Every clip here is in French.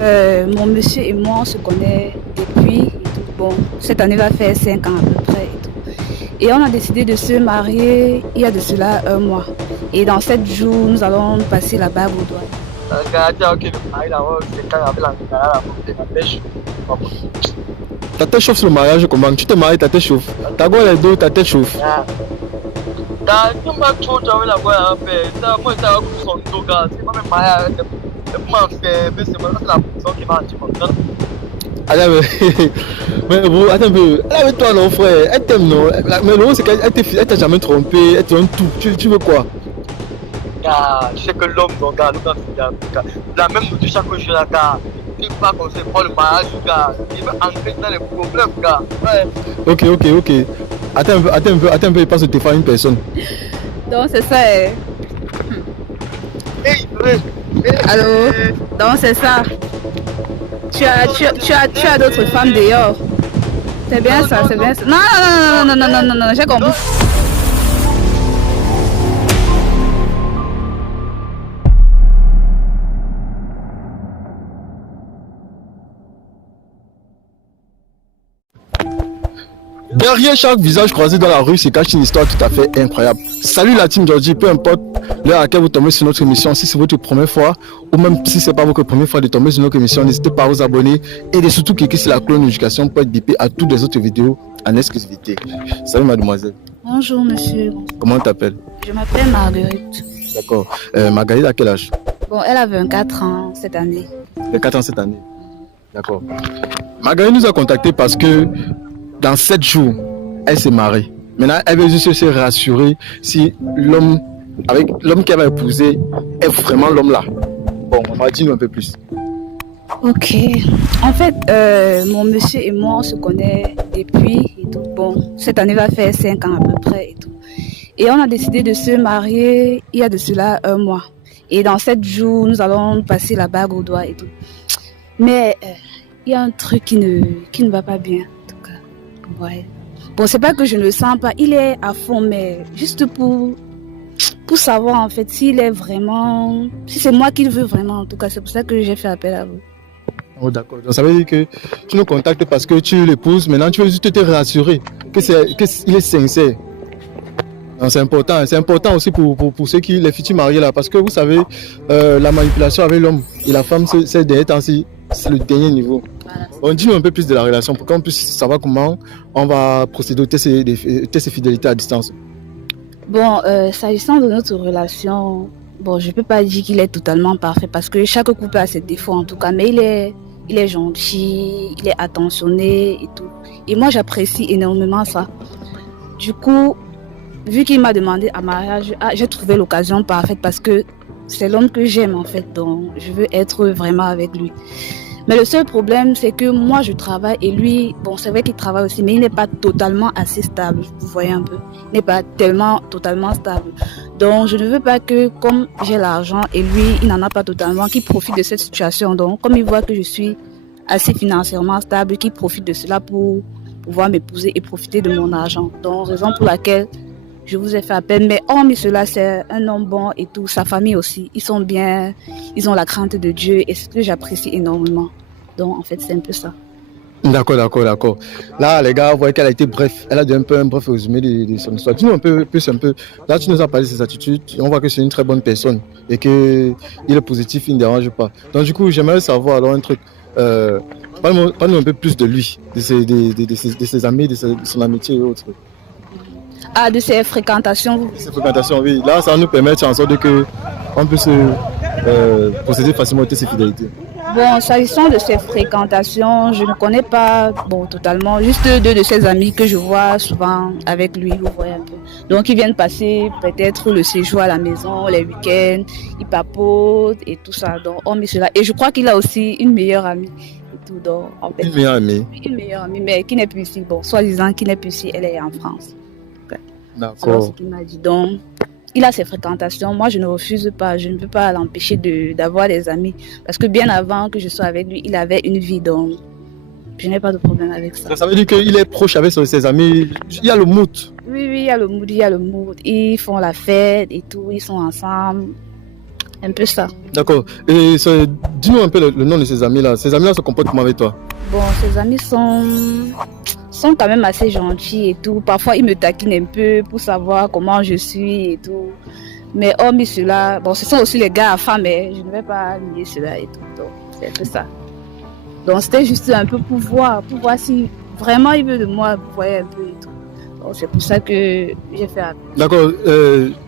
Mon monsieur et moi, on se connaît depuis, et tout. Bon, cette année va faire 5 ans à peu près et tout. Et on a décidé de se marier il y a de cela un mois. Et dans 7 jours, nous allons passer la bague au doigt. Ta tête chauffe sur le mariage, comment? Tu te maries, ta tête chauffe. T'as quoi les deux, ta tête chauffe. Allez, mais bon, attends un peu. Elle est avec toi, non, frère. Elle t'aime, non? Mais le c'est qu'elle t'a jamais trompé. Elle te donne tout. Tu veux quoi? Tu sais que l'homme, donc, gars, la même nous dit chaque jour, là, gars. Il pas qu'on se prend le mariage, gars. Il veut entrer dans les problèmes, gars. Ouais. Ok. Attends un peu, il passe au téléphone à une personne. Donc c'est ça. Hey, Allô? Donc c'est ça. Tu as d'autres femmes dehors. C'est bien ça, c'est bien ça. Non, j'ai compris. Derrière chaque visage croisé dans la rue se cache une histoire tout à fait incroyable. Salut la team Georgie, peu importe l'heure à laquelle vous tombez sur notre émission, si c'est votre première fois ou même si c'est pas votre première fois de tomber sur notre émission, n'hésitez pas à vous abonner et de surtout cliquer sur la cloche de notification pour être bipé à toutes les autres vidéos en exclusivité. Salut mademoiselle. Bonjour monsieur. Comment tu t'appelles? Je m'appelle Marguerite. D'accord. Marguerite, à quel âge? Bon, elle a 24 ans cette année. 24 ans cette année. D'accord. Marguerite nous a contacté parce que dans 7 jours, elle s'est mariée. Maintenant, elle veut juste se rassurer si l'homme qu'elle va épouser est vraiment l'homme là. Bon, on va dire un peu plus. Ok. En fait, mon monsieur et moi, on se connaît depuis et tout. Bon, cette année va faire 5 ans à peu près et tout. Et on a décidé de se marier il y a de cela un mois. Et dans 7 jours, nous allons passer la bague au doigt et tout. Mais il y a un truc qui ne va pas bien. Ouais. Bon, c'est pas que je ne le sens pas, il est à fond, mais juste pour savoir en fait s'il est vraiment, si c'est moi qu'il veut vraiment, en tout cas, c'est pour ça que j'ai fait appel à vous. Oh, d'accord. Donc ça veut dire que tu nous contactes parce que tu l'épouses, maintenant tu veux juste te rassurer qu'il est sincère. C'est important aussi pour ceux qui, les futurs mariés là, parce que vous savez, la manipulation avec l'homme et la femme, ces derniers temps-ci, c'est le dernier niveau. Voilà. On dit un peu plus de la relation pour qu'on puisse savoir comment on va procéder au test et fidélité à distance. Bon, s'agissant de notre relation, bon, je peux pas dire qu'il est totalement parfait parce que chaque couple a ses défauts en tout cas, mais il est gentil, il est attentionné et tout. Et moi, j'apprécie énormément ça. Du coup, vu qu'il m'a demandé un mariage, j'ai trouvé l'occasion parfaite parce que c'est l'homme que j'aime en fait, donc je veux être vraiment avec lui. Mais le seul problème, c'est que moi je travaille et lui, bon c'est vrai qu'il travaille aussi, mais il n'est pas totalement assez stable, vous voyez un peu. Il n'est pas tellement totalement stable. Donc je ne veux pas que comme j'ai l'argent et lui, il n'en a pas totalement, qu'il profite de cette situation. Donc comme il voit que je suis assez financièrement stable, qu'il profite de cela pour pouvoir m'épouser et profiter de mon argent. Donc raison pour laquelle je vous ai fait appel, mais hormis cela, c'est un homme bon et tout, sa famille aussi, ils sont bien, ils ont la crainte de Dieu et c'est ce que j'apprécie énormément. Donc en fait, c'est un peu ça. D'accord. Là, les gars, vous voyez qu'elle a été bref. Elle a donné un bref résumé de son histoire. Dis-nous un peu plus. Là, tu nous as parlé de ses attitudes. On voit que c'est une très bonne personne et qu'il est positif, il ne dérange pas. Donc, du coup, j'aimerais savoir alors un truc. Parle-nous un peu plus de lui, de ses amis, de son amitié et autres. Ah, de ses fréquentations. Ces fréquentations, oui. Là, ça va nous permettre en sorte qu'on puisse procéder facilement à ses fidélités. Bon, s'agissant de ses fréquentations, je ne connais pas bon, totalement, juste 2 de ses amis que je vois souvent avec lui, vous voyez un peu. Donc ils viennent passer peut-être le séjour à la maison, les week-ends, ils papotent et tout ça. Donc on met cela. Et je crois qu'il a aussi une meilleure amie. Et tout, donc, en fait, Une meilleure amie. Une meilleure amie, mais qui n'est plus ici. Bon, soi-disant qui n'est plus ici, elle est en France. C'est ce qu'il m'a dit. Donc, il a ses fréquentations. Moi, je ne refuse pas. Je ne peux pas l'empêcher d'avoir des amis. Parce que bien avant que je sois avec lui, il avait une vie. Donc, je n'ai pas de problème avec ça. Ça veut dire qu'il est proche avec ses amis. Il y a le mood. Oui, il y a le mood. Ils font la fête et tout. Ils sont ensemble. Un peu ça. D'accord. Et dis-nous un peu le nom de ces amis-là. Ces amis-là se comportent comment avec toi? Bon, ses amis sont quand même assez gentils et tout. Parfois, ils me taquinent un peu pour savoir comment je suis et tout. Mais hormis cela, bon, ce sont aussi les gars à femmes, mais je ne vais pas nier cela et tout. Donc, c'est un peu ça. Donc, c'était juste un peu pour voir si vraiment il veut de moi, vous voyez un peu et tout. Donc, c'est pour ça que j'ai fait appel. D'accord.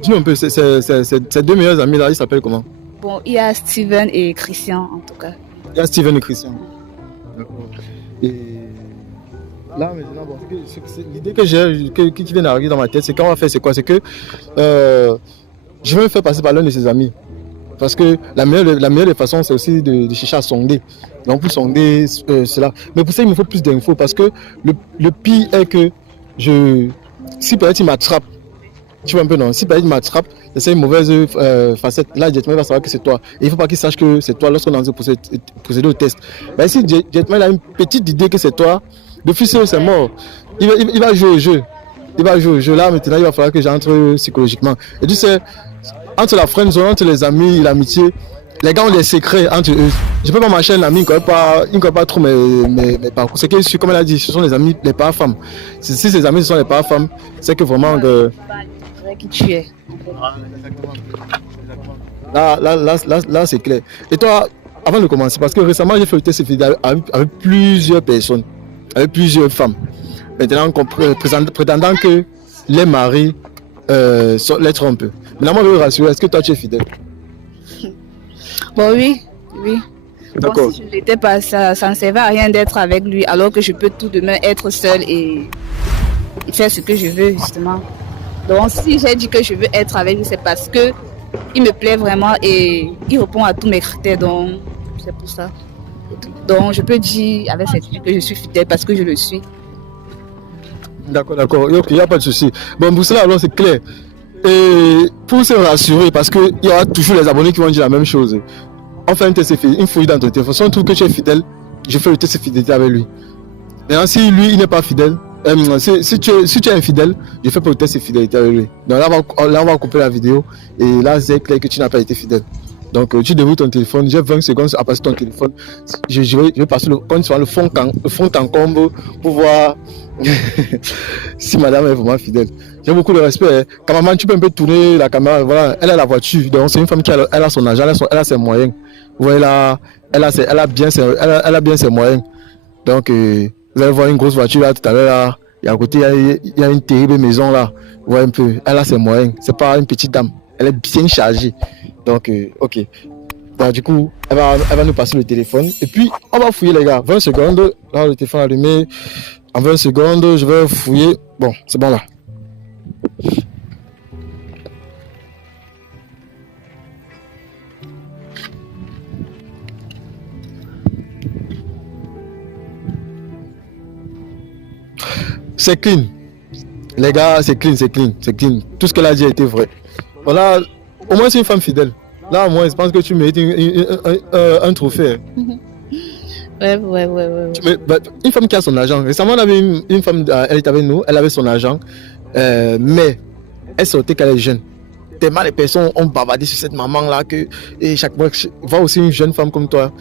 Dis-nous un peu, ces deux meilleurs amis-là, ils s'appellent comment? Bon, il y a Steven et Christian, en tout cas. Il y a Steven et Christian. D'accord. Et là, maintenant, bon, l'idée que j'ai, qui vient d'arriver dans ma tête, c'est qu'on va faire, c'est quoi? C'est que je vais me faire passer par l'un de ses amis. Parce que la meilleure des façons, c'est aussi de chercher à sonder. Donc, pour sonder cela. Mais pour ça, il me faut plus d'infos. Parce que le pire est que si peut-être il m'attrape, tu vois un peu, non? Si peut-être il m'attrape, c'est une mauvaise facette. Là, Jetman va savoir que c'est toi. Et il ne faut pas qu'il sache que c'est toi lorsqu'on est en train de procéder au test. Mais si Jetman a une petite idée que c'est toi, le fils, c'est mort. Il va jouer au jeu. Il va jouer au jeu. Là, maintenant, il va falloir que j'entre psychologiquement. Et tu sais, entre la friendzone, entre les amis, l'amitié, les gars ont des secrets entre eux. Je peux pas marcher un ami, il ne connaît pas trop mes parcours. C'est que, comme elle a dit, ce sont les amis, les pas femmes. Si ces amis, ce sont les pas femmes, c'est que vraiment que... Qui tu es. Là, c'est clair. Et toi, avant de commencer, parce que récemment, j'ai fait le test avec plusieurs personnes, avec plusieurs femmes. Maintenant, prétendant que les maris les trompent. Maintenant, moi, je veux rassurer, est-ce que toi, tu es fidèle? Bon, oui. D'accord. Bon, si je ne l'étais pas, ça ne servait à rien d'être avec lui, alors que je peux tout de même être seule et faire ce que je veux, justement. Donc, si j'ai dit que je veux être avec lui, c'est parce que il me plaît vraiment et il répond à tous mes critères. Donc, c'est pour ça. Donc, je peux dire avec certitude que je suis fidèle parce que je le suis. D'accord. Il n'y a pas de souci. Bon, pour cela, alors, c'est clair. Et pour se rassurer, parce qu'il y aura toujours les abonnés qui vont dire la même chose. On fait un test, une fouille dans ton téléphone. Si on trouve que tu es fidèle, je fais le test de fidélité avec lui. Maintenant, si lui, il n'est pas fidèle, si tu es infidèle, je fais pas le test de fidélité avec lui. Donc là, on va couper la vidéo. Et là, c'est clair que tu n'as pas été fidèle. Donc, tu déroules ton téléphone. J'ai 20 secondes à passer ton téléphone. Je vais passer le fond en combo pour voir si madame est vraiment fidèle. J'ai beaucoup de respect. Hein. Cameraman, tu peux un peu tourner la caméra. Voilà, elle a la voiture. Donc, c'est une femme qui a son argent, elle a ses moyens. Voilà, elle a bien ses moyens. Donc, vous allez voir une grosse voiture là tout à l'heure. Là. Et à côté, il y a une terrible maison là. Vous voyez un peu. Elle a ses moyens. C'est pas une petite dame. Elle est bien chargée. Donc, ok. Donc, du coup, elle va nous passer le téléphone. Et puis, on va fouiller, les gars. 20 secondes. Là, le téléphone allumé. En 20 secondes, je vais fouiller. Bon, c'est bon là. C'est clean. Les gars, c'est clean. Tout ce qu'elle a dit a été vrai. Voilà, au moins c'est une femme fidèle. Là, au moins, je pense que tu mérites un trophée. Ouais. Une femme qui a son argent. Récemment, on avait une femme, elle était avec nous, elle avait son argent, mais elle sortait qu'elle est jeune. Tellement les personnes ont bavardé sur cette maman-là que et chaque mois, voit aussi une jeune femme comme toi.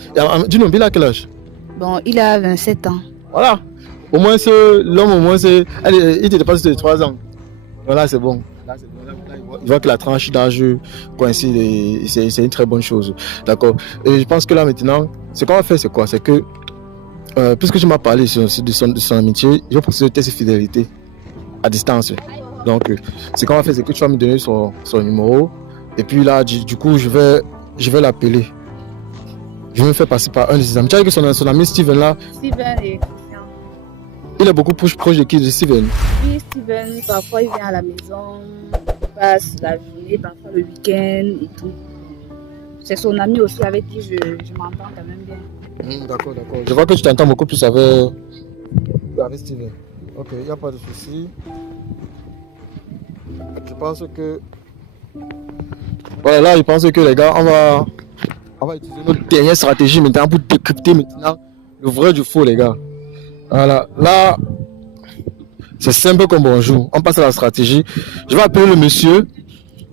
Dis-nous, il a quel âge? Bon, il a 27 ans. Voilà. Au moins, l'homme, il te dépasse de 3 ans. Voilà, c'est bon. Il voit que la tranche d'âge coïncide et c'est une très bonne chose. D'accord. Et je pense que là maintenant, ce qu'on va faire, c'est quoi? C'est que, puisque tu m'as parlé de son amitié, je vais procéder au test de fidélité à distance. Donc, ce qu'on va faire, c'est que tu vas me donner son numéro. Et puis là, du coup, je vais l'appeler. Je vais me faire passer par un de ses amis. Tu as vu que son ami Steven là. Steven et Christian. Il est beaucoup proche de qui de Steven? Oui, Steven, parfois il vient à la maison, il passe la journée, parfois le week-end et tout. C'est son ami aussi avec qui je m'entends quand même bien. D'accord. Je vois que tu t'entends beaucoup plus avec Steven. Ok, il n'y a pas de souci. Je pense que... Voilà, là, je pense que les gars, on va utiliser notre dernière stratégie maintenant pour décrypter maintenant le vrai du faux, les gars. Voilà, là, c'est simple comme bonjour. On passe à la stratégie. Je vais appeler le monsieur.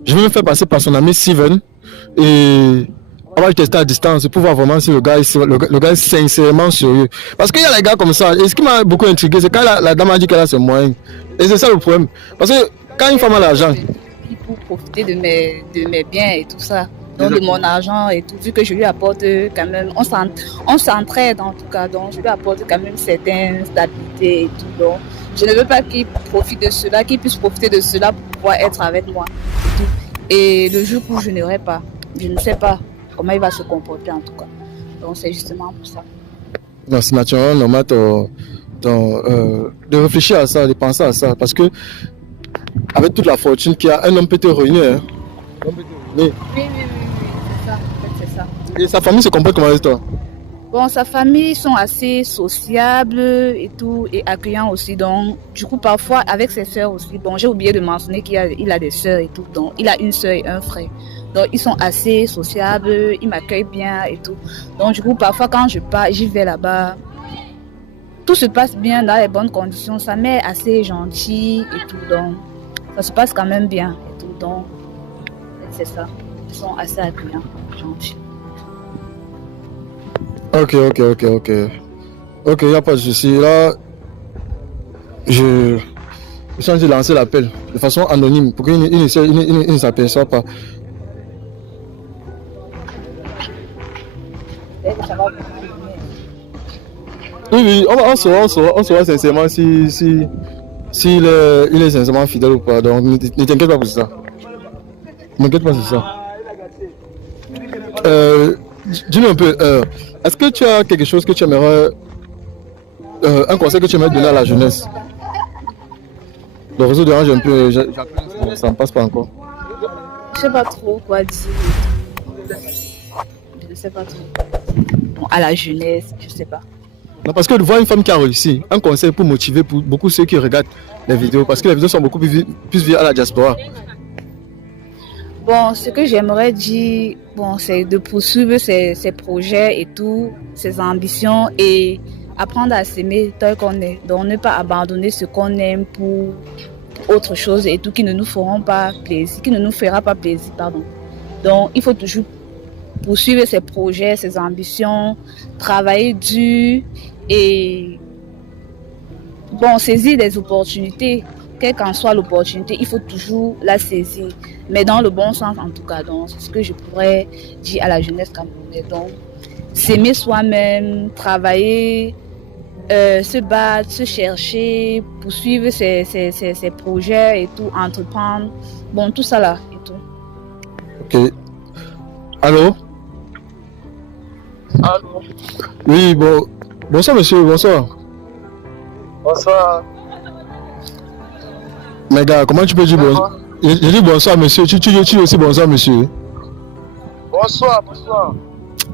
Je vais me faire passer par son ami Steven. et on va le tester à distance pour voir vraiment si le gars est sincèrement sérieux. Parce qu'il y a les gars comme ça. Et ce qui m'a beaucoup intrigué, c'est quand la dame a dit qu'elle a ses moyens. Et c'est ça le problème. Parce que quand une femme a l'argent. Pour profiter de mes biens et tout ça. Donc de mon argent et tout, vu que je lui apporte quand même, on s'entraide en tout cas, donc je lui apporte quand même certaines stabilités et tout. Donc je ne veux pas qu'il profite de cela, qu'il puisse profiter de cela pour pouvoir être avec moi. Et le jour où je n'aurai pas, je ne sais pas comment il va se comporter en tout cas. Donc c'est justement pour ça. Non, c'est naturel, normal de réfléchir à ça, de penser à ça. Parce que avec toute la fortune qu'il y a, un homme peut te ruiner. Hein. Oui, c'est ça. En fait, c'est ça. Et sa famille se comporte comment avec toi? Bon, sa famille sont assez sociables et tout, et accueillants aussi. Donc, du coup, parfois, avec ses sœurs aussi. Bon, j'ai oublié de mentionner qu'il a des sœurs et tout. Donc, il a une sœur et un frère. Donc, ils sont assez sociables, ils m'accueillent bien et tout. Donc, du coup, parfois, quand je pars, j'y vais là-bas. Tout se passe bien dans les bonnes conditions. Sa mère est assez gentille et tout. Donc, ça se passe quand même bien et tout. Donc, c'est ça. Ils sont assez accueillants, gentils. Ok, il n'y a pas de souci. Là, je suis en train de lancer l'appel de façon anonyme pour qu'il ne s'aperçoive pas. Oui, on saura sincèrement s'il est sincèrement fidèle ou pas. Donc, ne t'inquiète pas pour ça. Ne t'inquiète pas sur ça. Dis-nous un peu, est-ce que tu as quelque chose que tu aimerais, un conseil que tu aimerais donner à la jeunesse? Le réseau dérange un peu, ça ne passe pas encore. Je ne sais pas trop quoi dire. Je ne sais pas trop. Bon, à la jeunesse, je ne sais pas. Non, parce que de voir une femme qui a réussi, un conseil pour motiver pour beaucoup ceux qui regardent les vidéos, parce que les vidéos sont beaucoup plus vues à la diaspora. Bon, ce que j'aimerais dire, bon, c'est de poursuivre ses projets et tout, ses ambitions et apprendre à s'aimer tel qu'on est. Donc, ne pas abandonner ce qu'on aime pour autre chose et tout qui ne nous feront pas plaisir, qui ne nous fera pas plaisir, pardon. Donc, il faut toujours poursuivre ses projets, ses ambitions, travailler dur et bon, saisir des opportunités. Quelle qu'en soit l'opportunité, il faut toujours la saisir, mais dans le bon sens en tout cas. Donc, c'est ce que je pourrais dire à la jeunesse camerounaise. Donc, s'aimer soi-même, travailler, se battre, se chercher, poursuivre ses projets et tout, entreprendre. Bon, tout ça là et tout. Ok. Allô? Allô? Oui, bon. Bonsoir monsieur, bonsoir. Bonsoir. Mais gars, comment tu peux dire bonsoir? Je dis bonsoir monsieur, tu dis aussi bonsoir monsieur. Bonsoir.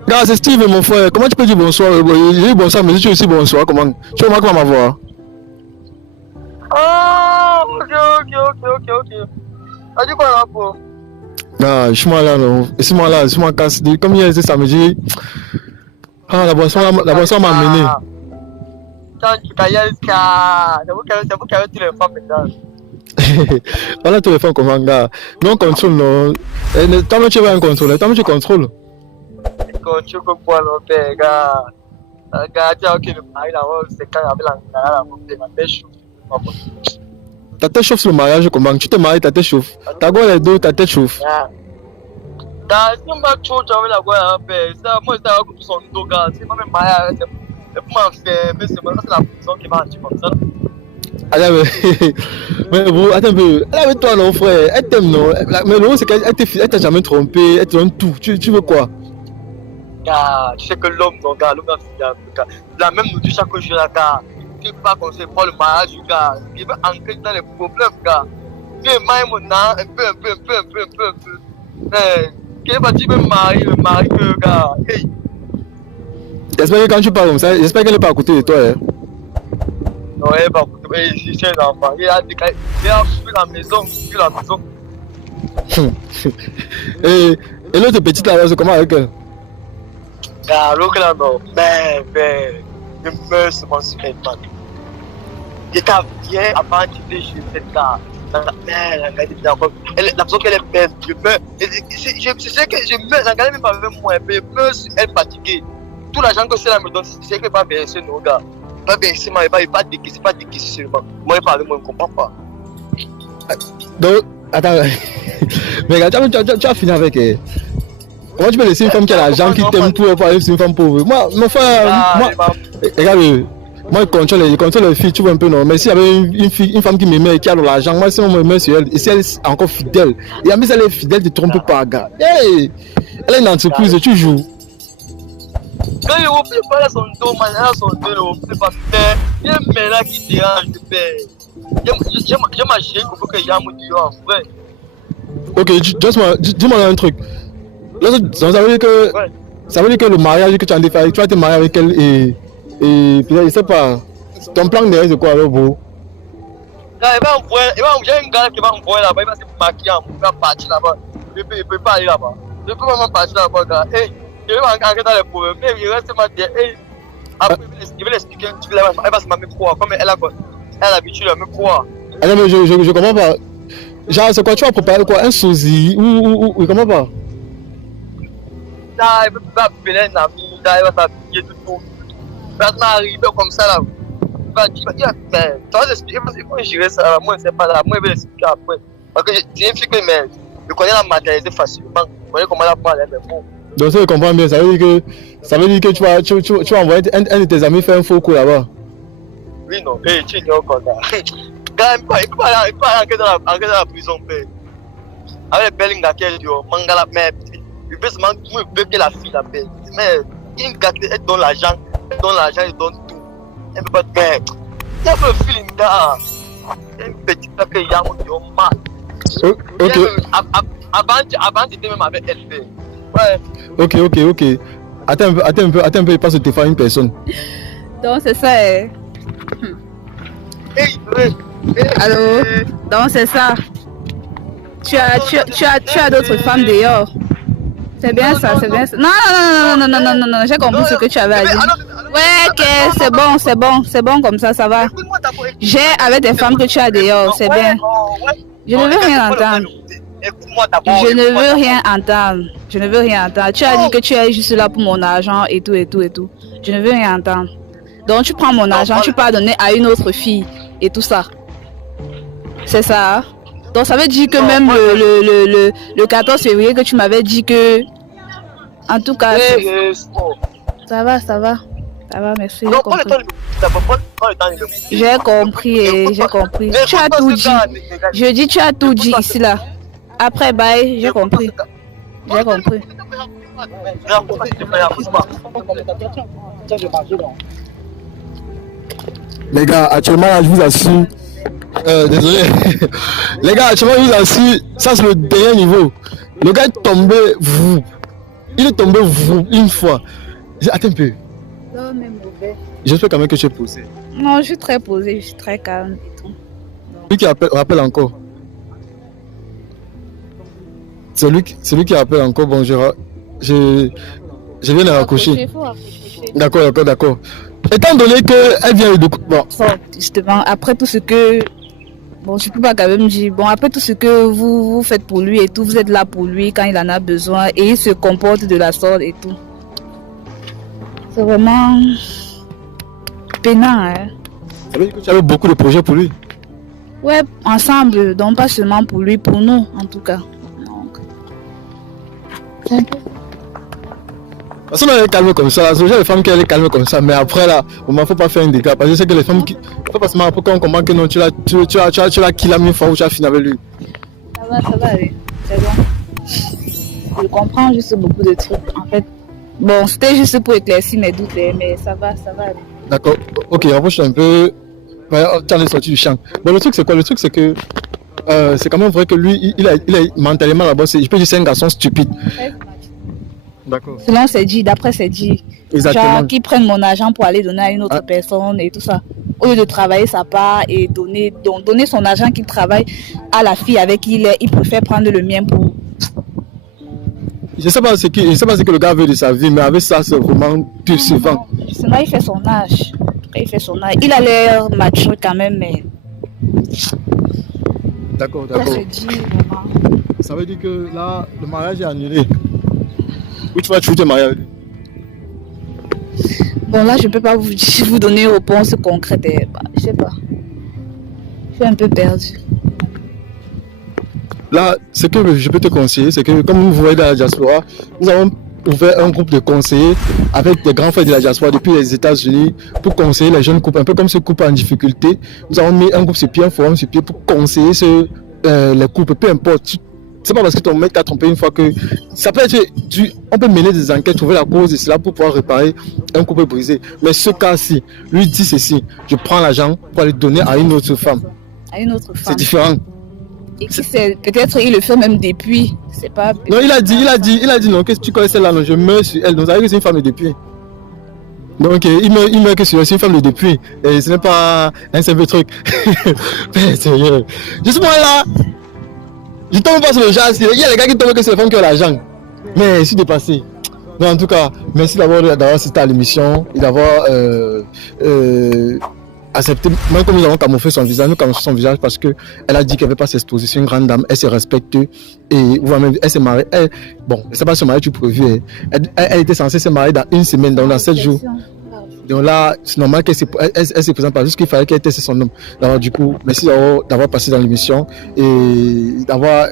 Gars, c'est Steve mon frère, comment tu peux dire bonsoir? Je dis bonsoir monsieur, tu dis aussi bonsoir, comment? Tu remarques ma voix? Ah, ok. T'as dit quoi là pour? Gars, je suis là non, je suis là casse. Comme hier c'était samedi. Ah, la boisson m'a amené. C'est vous qui avez tous les femmes maintenant. Voilà tous les femmes comment gars. Non contrôle non. Toi tu vas un contrôle, toi tu contrôles. Contrôle comme quoi non père gars. Gars, tu as aucun mari là, c'est quand avec la tête chauffe. Ta tête chauffe sur le mariage comment? Tu te maries, ta tête chauffe. Ta gueule les deux, ta tête chauffe. Gars, si on va trop avec la gueule père, ça moi ça comme son dos gars, c'est pas même mariage, c'est pour m'enfermer, c'est la prison qui va agir comme ça. Allez, mais bon, attends un peu. Elle est avec toi, non, frère. Elle t'aime, non. Mais le c'est qu'elle t'a jamais trompé. Elle te donne tout. Tu veux quoi? Gars, tu sais que l'homme, gars, la même nous dit chaque jour, gars. Tu sais pas qu'on se prend le mariage, gars. Il veut entrer dans les problèmes, gars. Tu es marié, mon âme, un peu. Mais, qu'est-ce que tu veux me marier, gars? Hey. J'espère que quand tu parles comme ça, j'espère qu'elle n'est pas à côté de toi, hein. Non, elle n'est pas à côté de toi. C'est un enfant. Il a fui la maison. Et l'autre petite là, c'est comment avec elle? Gars, l'autre là, non. Mais, je meurs sur mon secret. Il t'a bien avant de dire je fais ça. Mais la gars, la façon qu'elle est belle, je meurs. Je sais que je meurs, la gars, même pas avec moi, mais je meurs sur elle fatiguée. Tout l'argent que celle-là me donne, c'est qu'elle va verser nos gars. Pas verser, mais pas décaisser seulement. Moi, il parle, moi, je ne comprends pas. Donc, attends, mais regarde, tu as fini avec elle. Comment tu peux laisser une femme qui a l'argent qui t'aime pour aller sur une femme pauvre? Moi, mon frère, regarde, moi, je contrôle les filles, tu vois un peu, non. Mais s'il y avait une femme qui m'aimait et qui a de l'argent, moi, si on m'aimait sur elle, et si elle est encore fidèle, et en plus, elle est fidèle, ne te trompe pas, gars. Hey, elle a une entreprise, tu joues. Quand il ne reflète pas son dos, man, elle a son dos, ne reflète pas. Mais il y a là qui dérange, de père. J'ai ma chérie pour que j'aime mon Dieu, en vrai. Ok, dis-moi un truc. Là, ça veut dire que le mariage que tu as en fait, tu vas te marier avec elle et peut-être, je sais pas, ton plan derrière c'est quoi alors, bro? Là, j'ai un gars qui va m'envoyer là-bas, il va se maquiller, il va partir là-bas. Je ne peux pas aller là-bas. Je ne peux pas partir là-bas, gars. Hey, je vais entrer dans les problèmes. Mais il reste ma tête. Hey, après, il va l'expliquer un truc là-bas, elle va se me croire. Comme elle a l'habitude de me croire. Ah non, mais je comprends pas. Genre, c'est quoi, tu vas préparer quoi? Un sosie ou comment pas? Là, il va appeler un ami, là, il va s'habiller tout. Il va m'arriver comme ça là. Il va dire, mais tu vas expliquer, moi je gérer ça, moi je ne sais pas là, moi je vais l'expliquer après. Parce que j'ai une fille que je connais la matérialité facilement, je connais comment la parler, mais bon. Donc ça je comprends bien, ça veut dire que tu vas envoyer un de tes amis faire un faux coup là-bas. Oui, non, hey, tu es encore là. Gars, il ne peut pas entrer dans la prison, père. Avec les belles gars qui est dur, mangala, mais il veut seulement que la fille la paix. Mais une gars, elle donne l'argent, elle donne tout. Elle ne peut pas te faire. Il y a un feeling là. Un petit peu que il y a mon mal. Ok. Avant, tu étais même avec elle. Ouais. Ok. Attends un peu, il passe au téléphone à une personne. Donc c'est ça. Hey. Allô? Donc c'est ça. Tu as d'autres femmes dehors. C'est bien ça, c'est bien ça. Non, j'ai compris ce que tu avais à dire. Ouais, ok, c'est bon comme ça va. J'ai avec des femmes que tu as dehors, c'est bien. Je ne veux rien entendre. Je ne veux rien entendre. Tu as dit que tu es juste là pour mon argent et tout. Je ne veux rien entendre. Donc tu prends mon argent, tu peux donner à une autre fille et tout ça. C'est ça, hein? Donc ça veut dire que même le 14 février que tu m'avais dit que... En tout cas... Ça va, merci. J'ai compris. Tu as tout dit. Je dis tu as tout dit ici là. Après bye, j'ai compris. Les gars, actuellement là, je vous assure... désolé. Les gars, actuellement je vous assure, ça c'est le dernier niveau. Le gars est tombé, il est tombé une fois. Attends un peu. Non, mais mauvais. J'espère quand même que tu es posé. Non, je suis très posé, je suis très calme et tout. Lui qui rappelle encore. C'est lui qui appelle encore. Bon, je viens de raccrocher. D'accord. Étant donné qu'elle vient de... Bon. Justement, après tout ce que... Bon, je peux pas quand même dire... Bon, après tout ce que vous faites pour lui et tout, vous êtes là pour lui quand il en a besoin et il se comporte de la sorte et tout. C'est vraiment... peinant, hein. Ça veut dire que tu avais beaucoup de projets pour lui? Ouais, ensemble, donc pas seulement pour lui, pour nous, en tout cas. Donc... C'est un peu... Parce qu'on est calme comme ça, c'est déjà les femmes qui sont calmes comme ça, mais après là, il ne faut pas faire un dégât. Parce que c'est que les femmes qui. Faut pas seulement après quand on comprend que non, tu l'as kill la mille fois ou tu as fini avec lui. Ça va aller, c'est bon. Je comprends juste beaucoup de trucs. En fait, bon, c'était juste pour éclaircir mes doutes, mais ça va aller. D'accord, ok, rapproche un peu. Ouais, tu en es sorti du champ. Bon, le truc c'est quoi? Le truc c'est que c'est quand même vrai que lui, il est mentalement là-bas, je peux dire c'est un garçon stupide. D'accord. Selon c'est dit, d'après c'est dit. Exactement. Genre qu'ils prennent mon argent pour aller donner à une autre personne et tout ça. Au lieu de travailler sa part et donner son argent qu'il travaille à la fille avec qui il préfère prendre le mien pour... Je sais pas ce que le gars veut de sa vie, mais avec ça c'est vraiment tout suivant. Justement, il fait son âge. Il a l'air mature quand même, mais... D'accord, Ça d'accord. se dit vraiment. Ça veut dire que là, le mariage est annulé. Où tu vas toujours te marier avec lui? Bon, là, je peux pas vous donner une réponse concrète. Je sais pas. Je suis un peu perdue. Là, ce que je peux te conseiller, c'est que comme vous voyez dans la diaspora, nous avons ouvert un groupe de conseillers avec des grands frères de la diaspora depuis les États-Unis pour conseiller les jeunes couples, un peu comme ce couple en difficulté. Nous avons mis un groupe sur pied, un forum sur pied pour conseiller les couples, peu importe. C'est pas parce que ton mec t'a trompé une fois que ça peut être on peut mener des enquêtes, trouver la cause de cela pour pouvoir réparer un couple brisé. Mais ce cas-ci, lui dit ceci, je prends l'argent pour aller donner à une autre femme. À une autre femme. C'est différent. Et qui sait, peut-être il le fait même depuis. C'est pas. Non, il a dit non, qu'est-ce que tu connais celle-là, non, je meurs sur elle. Donc ça veut dire que c'est une femme de depuis. Donc il meurt que sur elle, c'est une femme de depuis. Et ce n'est pas un simple truc. Mais sérieux. Justement là, je tombe pas sur le genre, il y a les gars qui tombent que c'est les femmes qui ont l'argent. Mais je suis dépassé. Donc en tout cas, merci d'avoir assisté à l'émission et d'avoir accepté, même comme nous avons camouflé son visage, nous camouflons son visage parce qu'elle a dit qu'elle ne veut pas s'exposer, c'est une grande dame, elle se respecte et elle s'est mariée, bon, elle ne s'est pas se marier tout prévu, elle était censée se marier dans une semaine, donc dans 7 jours. Donc là, c'est normal qu'elle se présente pas, juste qu'il fallait qu'elle teste son nom. Alors du coup, merci d'avoir passé dans l'émission et d'avoir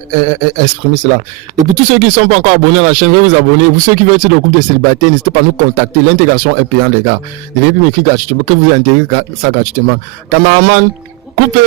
exprimé cela. Et pour tous ceux qui ne sont pas encore abonnés à la chaîne, veuillez vous abonner. Pour ceux qui veulent être dans le groupe des célibataires, n'hésitez pas à nous contacter. L'intégration est payante, les gars. Ne venez plus m'écrire gratuitement, que vous intégrez ça gratuitement. Cameraman, coupez.